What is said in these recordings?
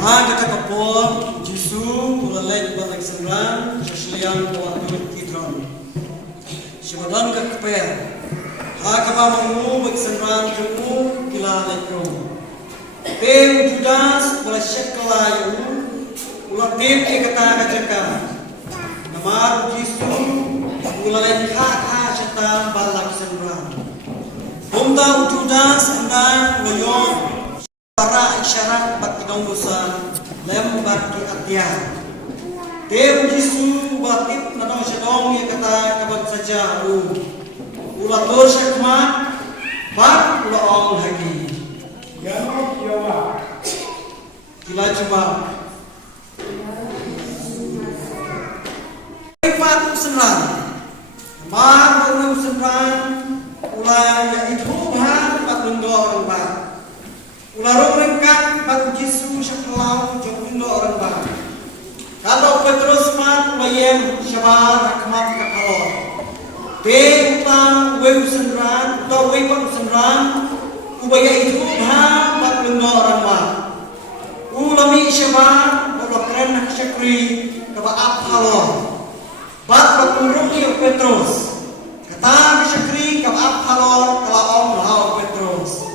Aga kapapon, Jisu, ulalek balik senran, saslian kawatul kidron. Sibadan kakpel, aga mamangu balik senran jumu kila lekro. Tem Judas ulah syekalayu, ulah tem ekata kajaka. Namar Jisu, ulalek kha syaitan balak senran. Bunda Judas andang loyon para isyarat batinong dosa lem bagi atia. Tem Jisu batip nanong syadong ya kata kabag saja ula tor syakma bat ula ong lagi. Yano kiyawa Kila cuma Ipat senang Mar urung senang ulah ya itu han bat lendo orang ba. Ulah rengkat bat Jisu syaklau jong lendo orang ba. Kalau Petrus mat ulah yem syabar akmat kakalor. Te utang weu senran atau weu pat senran ubaya itu han bat lendo orang ba. Ulami syabar ulah keren syakri kaba apalor. Bat urung ya Petrus. Kata syakri kab apalor kala om lahau Petrus.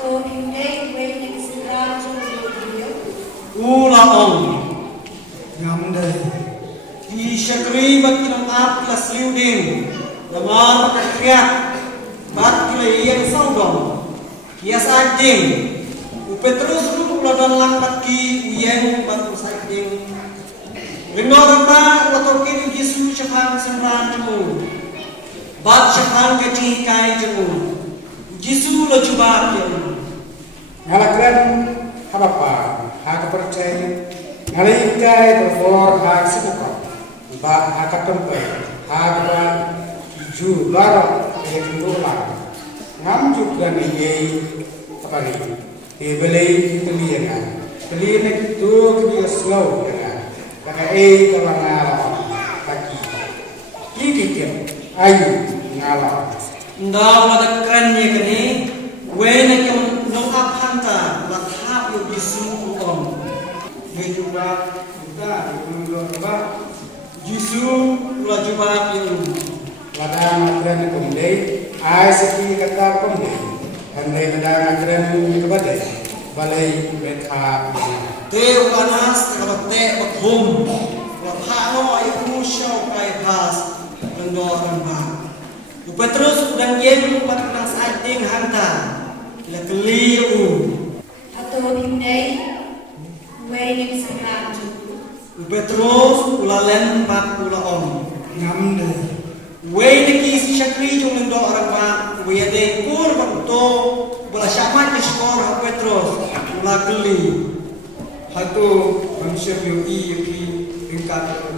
To hindai wenig sira jumdio. Ula om ngamdai. Ki syakri bat kilang ap kila sliuding. Lamar pakriak bat kila yang saudong. Kias ading. U Petrus ru uladan langkat ki uyeng bat usakding. Ringoran ba latokin Jisu syafang senran jemu. Bat syafang kecih kai jemu. Jisu lo coba dia. ngalakran habapa hak percaya ngalai kai berfor hak sinakot ba hak tempe hak ban ju barok kehindulan ngam juga nih apa nih dibeli pelian itu dia slow ya pakai kawan kaki kiki ayu ngalah. Ndak ada kerennya kini. Wena yang nong hanta lathap yo Jisu om. Mencoba kita mencoba Jisu ulah coba yang ladang matran kumdei ai seki kata kumdei handai ladang matran kebadai balai betha te panas kalau te bakhum lapano ay musyaw kay pas lendoran ba. Petrus udang yen pat nas ading hanta la keliu. Ato hindai wenig sira jumdio. Petrus ulah len pat ulah om ngamde Wei neki si syakri jong lendo orang ba wei ade kur bakto bola syamat ke skor ha Petrus ulah geli. hatu manusia bioi yaki ringkat hal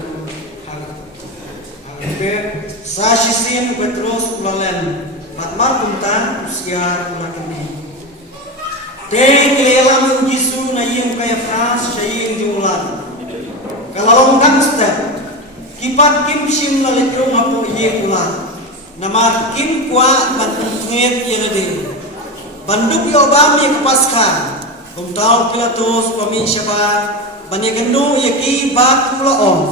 Sa sisin Petrus ulah len patmar puntan usia ulah kini. Te kelam Jisu na yim kaya Frans syayin diulan. Kalau long step kipat kim sim la letro ngapo ye ulan. Nama kim kwa ban ngep ye de. Banduk yo bam ye kepaska. Kumtau Pilatus pami syaba ban ye gendo ye ki ba kula om.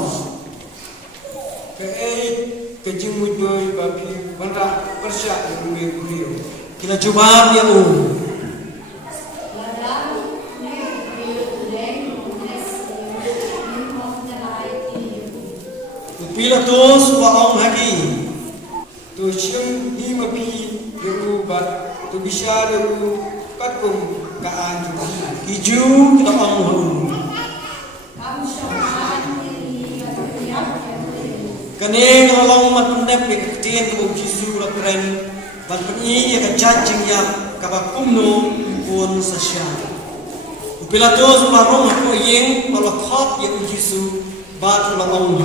kejing mujoi bagi benda persyak yang beliau Kila coba dia Ladang ne nes Pilatus baong lagi. tu siang ni mapi deru bat tu bisa deru katung kaan Hiju kita baong Am syaman ni yak Kani ngalong matundep ke ketien ke Jisu la keren ban penyi ya kajajing ya kabakumno pun sasya. Pilatus marong ko yeng malakhat ya Jisu bat la ong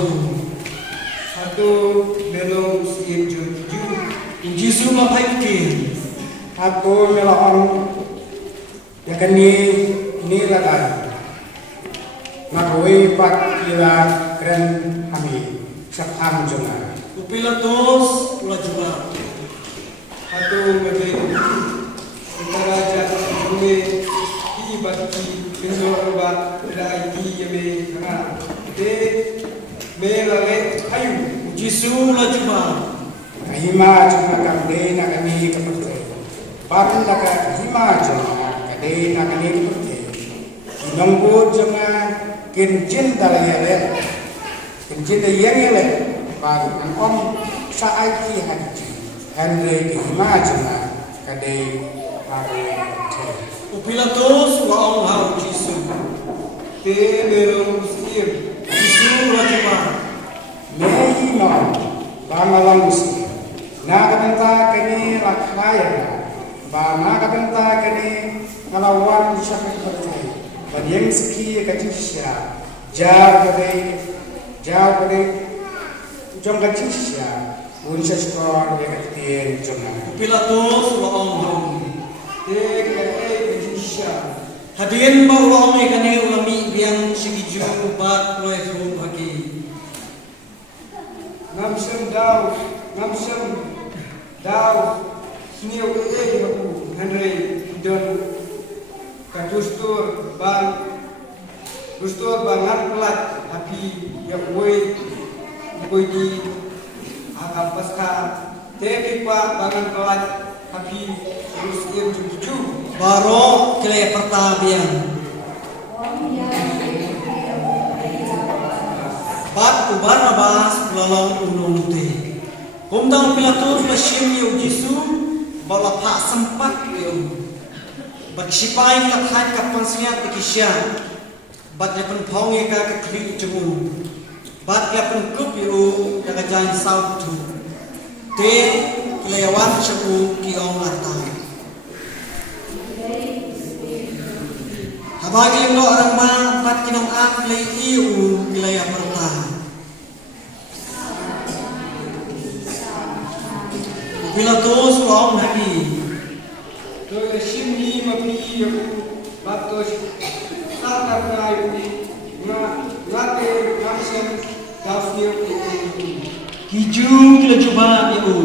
hatu belum siap ju Jisu ma paikin hatu melaon ya kan ni lagai makoi pak kila keren kami sapam jonga Pilatus ulah juga hatu mebe kita raja kami ki bati Indo Arbat Dai Yame Kana De Melale Ayu Jisu Lajuma Hima cuma kamde na kami kapatid. Parang naka hima cuma kade na kami kapatid. Inongbo cuma kinjin dalaya kinjin dayang parang ang om sa aiki haji. Henry hima cuma kade parang kapatid. Upilatos waong hau Jisu Te Melong Sir Jisu Lajuma Mehi no bangalang usi. Nakabenta kini lakhaya ba nakabenta kini ngalawan syakit berkai badiyang siki kachisya jauh kade jong kachisya unsya skor de katir jong Pilatos waong hau Te kachisya Hadirin bawa orang kene ulami biang sigiju bat loe fu bagi Namsem Dau Sniu ke aku Henry dan Kadustur bangat pelat Tapi yang woi di Agak pasca Teki pak bangat pelat Tapi terus ia cucu Baru kelai pertabian Bat ubar nabas Lalong ulung te Kumdang Pilatus Bashim Yu Jisu Bala pak sempat Yu Baksipai Lakhat Kapan Siap Dikisya Bat Yapan Pongi Ka Kekli Jemu Bat Yapan Kup Yu Dagajain Sautu Te Kilayawan Syabu Kiong Arta Habagi Limno Orang Ma Bat Kinong Ak Lay Iu Kilaya Perta Pilatos waong nabi to shimni mapi yaku batos sata prayu ngate kamsen dasniyo kiju kila coba yu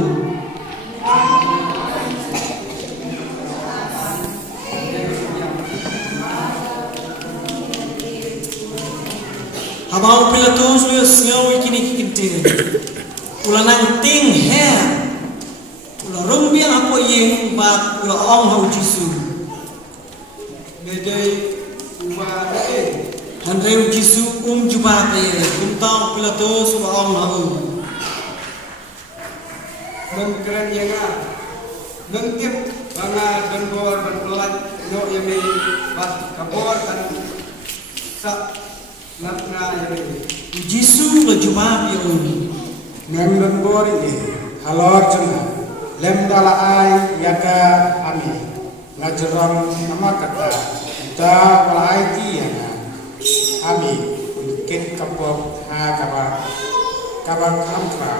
Habang Pilatos yo siaw ikini kinte ulanang ting hair Rumbi apa yang bat ula ong hau Jisu. Bedai ubade. Handai Jisu jubade. Kuntang Pilatos ula ong hau. Mengkeren yang Nengkip banga benbor benpelat no yame bat kabor kan sa nakna yame. Jisu ula jubab yun. Nang benbor ini halor cuma. Lem dalai yaka ami ngajerang nama kata da balai ti yana ami ket kapok ha kaba kamtra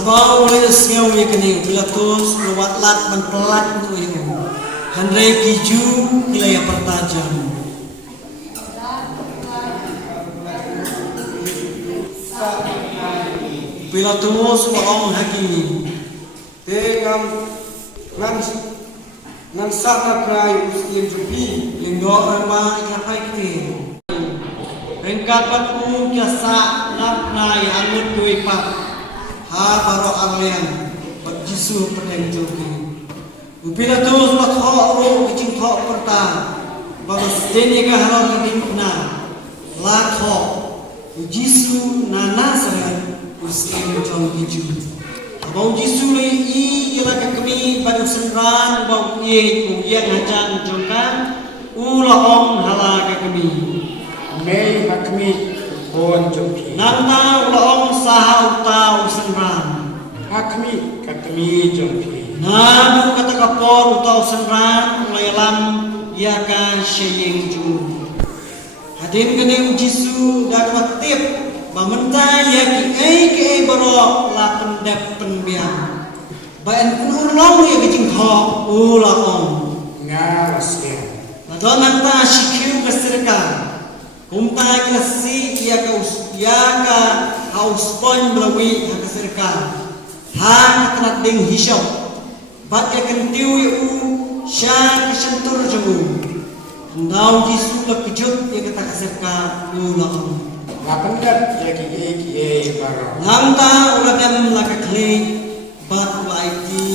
abang oleh siau yakni Pilatus lewat lat menpelat tu itu handai kiju kilaya pertajam Pilatus waong hakimi ngam sana krai usian jubi linggo rama ikapai kiti rengkat batu kiasa ngap nai angut dui pak ha baro arlian bat Jisu pedeng jogi Pilatus lakho ro kicing tho perta bagus deni ga halor ngin na lakho Jisu nana saran usian jong kiju Abang Jisu lagi ialah kami pada senran bau ye kugian hajang jongkan ula ong hala kami mei hakmi bon jompi nanta ula ong saha utau senran hakmi kakmi jompi nadu kata kapor utau senran ulayalam ia kan syeyeng ju hadin kene Jisu dak watip Bamenta ya ki baro la pendap penbiang. Baen pun urlong ya kicing tho ula ong. Ngarasya. Ladon nanta shikiu kasirka. Kumta klasi ya ka haus pon blawi kasirka. Ha kanat ding hisap. Bat ya kentiu yu sya kesentur jemu. Ndau Jisu la kejut ya kata kaserka ulang. Ngapendat ya kie kie baro. Lamta ulah dem la kakli bat ula iti